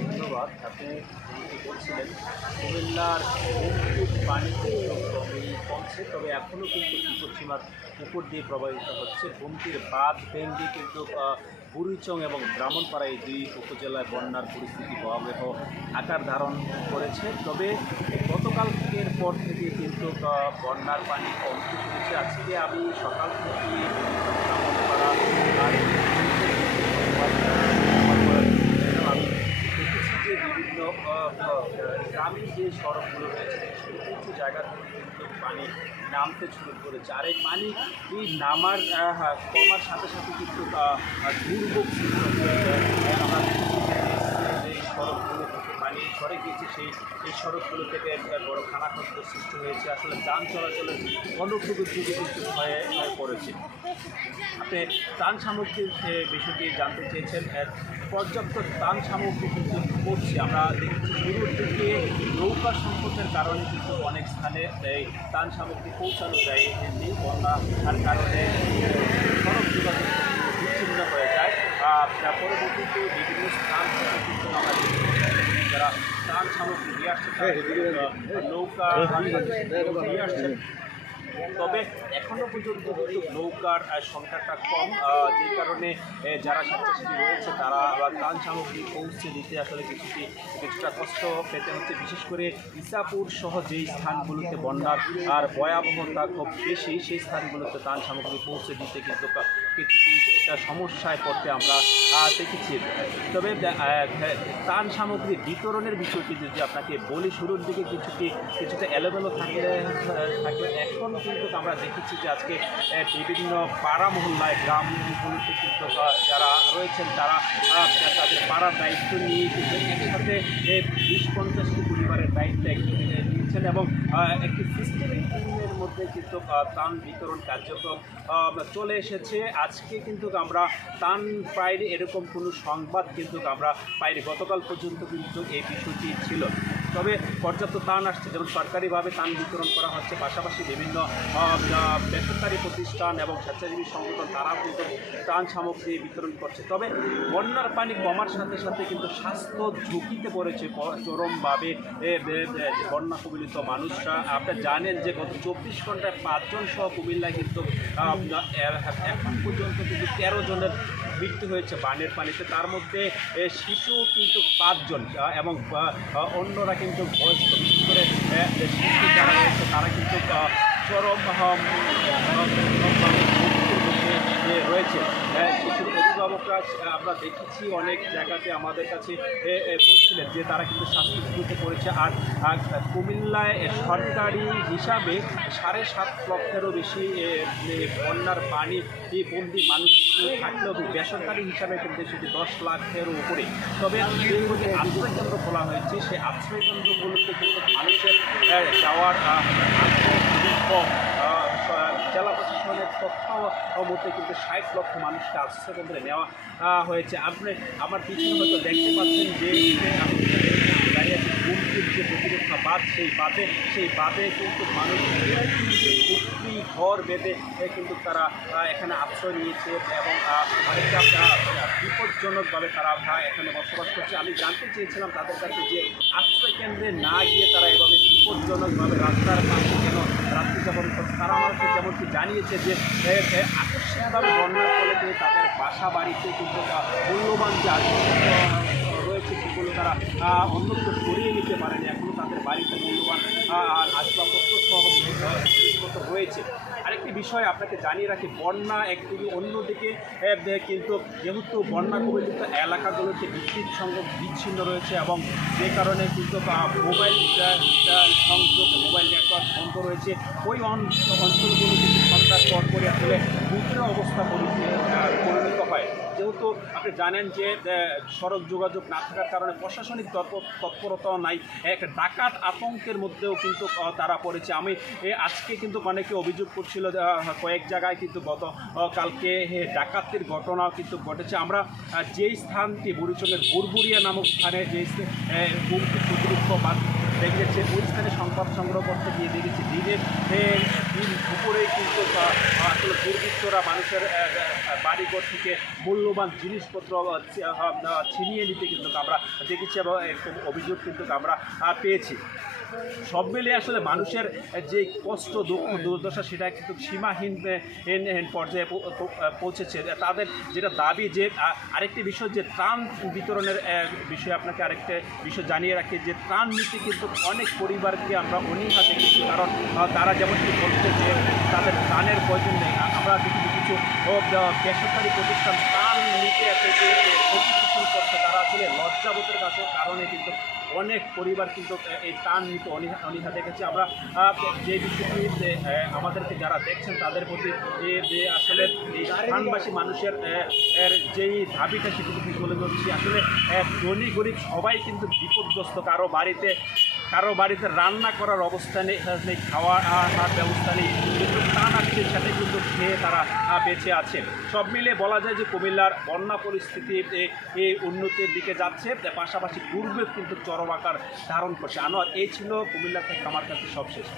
ধন্যবাদ, আপনি যেমনটি বলছিলেন, কুমিল্লার বহুমুখ পানি কিন্তু ক্রমেই কমছে তবে এখনও কিন্তু বিপদসীমার উপর দিয়ে প্রবাহিত হচ্ছে। গুমতির বাঁধ, ভেঙ্গে কিন্তু বুড়িচং এবং ব্রাহ্মণপাড়া এই দুই উপজেলায় বন্যার পরিস্থিতি ভয়াবহ আকার ধারণ করেছে। তবে গতকালকের পর থেকে কিন্তু বন্যার পানি কমতে শুরুছে আজকে আমি সকাল থেকে ব্রাহ্মণপাড়া যে বিভিন্ন গ্রামীণ যে সড়কগুলো রয়েছে, সেই জায়গা থেকে পানি নামতে শুরু করেছে। আর এই পানি নামার কমার সাথে সাথে কিন্তু দুর্ভোগ আমরা দেখেছি যে এই সড়কগুলো থেকে পানি সরে গিয়েছে সেই এই সড়কগুলো থেকে একটা বড় খানাখন্দ সৃষ্টি হয়েছে। আসলে যান চলাচলের অনুপ্রগতির যুগে কিন্তু হয়ে পড়েছে। আপনি ত্রাণ সামগ্রীর বিষয়টি জানতে চেয়েছেন পর্যাপ্ত ত্রাণ সামগ্রী কিন্তু পড়ছে। আমরা দেখেছি শুরুর দিকে নৌকা সংকটের কারণে কিন্তু অনেক স্থানে এই ত্রাণ সামগ্রী পৌঁছানো যায়নি। বন্যার কারণে এ, সড়ক যোগাযোগ বিচ্ছিন্ন হয়ে যায়। আহ, পরবর্তীতে বিভিন্ন স্থান থেকে কিন্তু আমরা যারা ত্রাণ সামগ্রী নিয়ে আসছে তারা কিন্তু, আহ, নৌকা নিয়ে আসছেন তবে এখনও পর্যন্ত কিন্তু নৌকার সংখ্যাটা কম যে কারণে যারা স্বেচ্ছাসেবী রয়েছে তারা আবার ত্রাণ সামগ্রী পৌঁছে দিতে আসলে কিছুটি কিছুটা কষ্ট পেতে হচ্ছে। বিশেষ করে ইসাপুর সহ যেই স্থানগুলোতে বন্যার আর ভয়াবহতা খুব বেশি সেই স্থানগুলোতে ত্রাণ সামগ্রী পৌঁছে দিতে কিন্তু কা- কিছুটি একটা সমস্যায় পড়তে আমরা দেখেছি। তবে ত্রাণ সামগ্রী বিতরণের বিষয়টি যদি আপনাকে বলি, শুরুর দিকে কিছু কি কিছুটা এলোমেলো থাকলে থাকলে এখন কিন্তু আমরা দেখেছি যে আজকে বিভিন্ন পাড়া মহল্লায় গ্রামগুলোতে কিন্তু যারা রয়েছেন, তারা তাদের পাড়ার দায়িত্ব নিয়ে কিন্তু একসাথে বিশ পঞ্চাশটি পরিবারের দায়িত্ব একসাথে নিয়েছেন এবং একটি সিস্টেমের মধ্যে কিন্তু তান ত্রাণ বিতরণ কার্যক্রম চলে এসেছে। আজকে কিন্তু আমরা ত্রাণ প্রায় এরকম কোনো সংবাদ কিন্তু আমরা পাইনি। গতকাল পর্যন্ত কিন্তু এই বিষয়টি ছিল। তবে পর্যাপ্ত ত্রাণ আসছে। যেমন সরকারিভাবে ত্রাণ বিতরণ করা হচ্ছে, পাশাপাশি বিভিন্ন বেসরকারি প্রতিষ্ঠান এবং স্বেচ্ছাসেবী সংগঠন, তারাও কিন্তু ত্রাণ সামগ্রী বিতরণ করছে। তবে বন্যার পানি কমার সাথে সাথে কিন্তু স্বাস্থ্য ঝুঁকিতে পড়েছে চরমভাবে। বন্যা কবলিত মানুষরা। আপনি জানেন যে গত চব্বিশ ঘন্টায় পাঁচজন সহ কুমিল্লায় কিন্তু এখন পর্যন্ত কিন্তু তেরো জনের মৃত্যু হয়েছে বানের পানিতে। তার মধ্যে শিশু কিন্তু পাঁচজন এবং অন্যরা কিন্তু করে শিশু যারা রয়েছে তারা কিন্তু চরম রয়েছে। হ্যাঁ, শিশুর অভিভাবকরা আমরা দেখেছি অনেক জায়গাতে আমাদের কাছে বলছিলেন যে তারা কিন্তু স্বাস্থ্য ঝুঁকিতে পড়েছে আর কুমিল্লায় সরকারি হিসাবে সাড়ে সাত লক্ষেরও বেশি বন্যার পানি বন্দি মানুষ থাকলেও বেসরকারি হিসাবে কিন্তু সেটি দশ লাখের উপরে। তবে যেগুলো যে আশ্রয় কেন্দ্র খোলা হয়েছে। সেই আশ্রয় কেন্দ্রগুলোতে কিন্তু মানুষের যাওয়ার জেলা প্রশাসনের তথ্য মতে কিন্তু ষাট লক্ষ মানুষকে আশ্রয় কেন্দ্রে নেওয়া হয়েছে। আপনি আমার পিছনে হয়তো দেখতে পাচ্ছেন যে দাঁড়িয়ে আছি গুমটির যে প্রতিরক্ষা বাঁধ, সেই বাঁধে সেই বাঁধে কিন্তু মানুষ পুষ্টি ঘর বেঁধে কিন্তু তারা এখানে আশ্রয় নিয়েছে এবং বিপজ্জনকভাবে তারা এখানে বসবাস করছে। আমি জানতে চেয়েছিলাম তাদের কাছে যে আশ্রয় কেন্দ্রে না গিয়ে তারা এভাবে বিপজ্জনকভাবে রাস্তার পাশে কেন রাত্রি যাপন করছে? তারা আমাকে যেমনটি জানিয়েছে যে আকস্মিকভাবে বন্যার ফলে তাদের বাসা বাড়িতে কিন্তু মূল্যবান যে তারা অন্যত্র সরিয়ে নিতে পারেনি। এখনও তাদের বাড়িতে মূল্যবান আর আসবাবপত্র সহ রয়েছে। আরেকটি বিষয় আপনাকে জানিয়ে রাখি, বন্যা একদিকে অন্যদিকে কিন্তু যেহেতু বন্যা কবলিত এলাকাগুলোতে বিদ্যুৎ সংযোগ বিচ্ছিন্ন রয়েছে এবং যে কারণে কিন্তু মোবাইল সংযোগ, মোবাইল নেটওয়ার্ক বন্ধ রয়েছে। ওই অঞ্চলগুলো কিন্তু সন্ধ্যার পর করে আসলে দুর্গের অবস্থা পরিণত যেহেতু আপনি জানেন যে সড়ক যোগাযোগ না থাকার কারণে প্রশাসনিক তৎপ- তৎপরতাও নাই। এক ডাকাত আতঙ্কের মধ্যেও কিন্তু তারা পড়েছে। আমি আজকে কিন্তু অনেকে অভিযোগ করছিল কয়েক জায়গায় কিন্তু গত কালকে ডাকাতির ঘটনাও কিন্তু ঘটেছে। আমরা যেই স্থানটি বুড়িচঙ্গের বুরবুরিয়া নামক স্থানে যে গুমটি প্রতিরূপ বাঁধ দেখেছে ওইখানে সংবাদ সংগ্রহ করতে গিয়ে দেখেছি, দিনের দিন দুপুরেই কিন্তু আসলে দুর্বৃত্তরা মানুষের বাড়িঘর থেকে মূল্যবান জিনিসপত্র ছিনিয়ে নিতে কিন্তু আমরা দেখেছি এবং এরকম অভিযোগ কিন্তু আমরা পেয়েছি। সব মিলিয়ে আসলে মানুষের যে কষ্ট, দুঃখ, দুর্দশা, সেটা কিন্তু সীমাহীন পর্যায়ে পৌঁছেছে। তাদের যেটা দাবি যে আরেকটি বিষয় যে, ত্রাণ বিতরণের বিষয়ে আপনাকে আরেকটা বিষয় জানিয়ে রাখি যে, ত্রাণ নিতে কিন্তু অনেক পরিবারকে আমরা অনীহা দেখেছি কারণ তারা যেমনটি বলছে যে, তাদের ত্রাণের প্রয়োজন নেই। আমরা দেখি কিছু বেসরকারি প্রতিষ্ঠান ত্রাণ নিতে এত যে করছে, তারা আসলে লজ্জাবোধের কাছে কারণে কিন্তু অনেক পরিবার কিন্তু এই টান নিতে অনীহা অনীহা দেখেছে। আমরা যে বিষয়টি আমাদেরকে যারা দেখছেন, তাদের প্রতি যে আসলে এই স্থানবাসী মানুষের এর যেই দাবিটা সেটি কিন্তু বলে আসলে ধনী গরিব সবাই কিন্তু বিপদগ্রস্ত। কারও বাড়িতে কারও বাড়িতে রান্না করার অবস্থা নেই খাওয়ার নেই, খাওয়া ব্যবস্থা নেই, কিন্তু টান আসছে সাথে কিন্তু খেয়ে তারা বেঁচে আছেন সব মিলে বলা যায় যে কুমিল্লার বন্যা পরিস্থিতি এই উন্নতির দিকে যাচ্ছে পাশাপাশি দুর্ভোগ কিন্তু চরম আকার ধারণ করছে। আনোয়ার, এই ছিল কুমিল্লা থেকে আমার কাছে সবশেষ।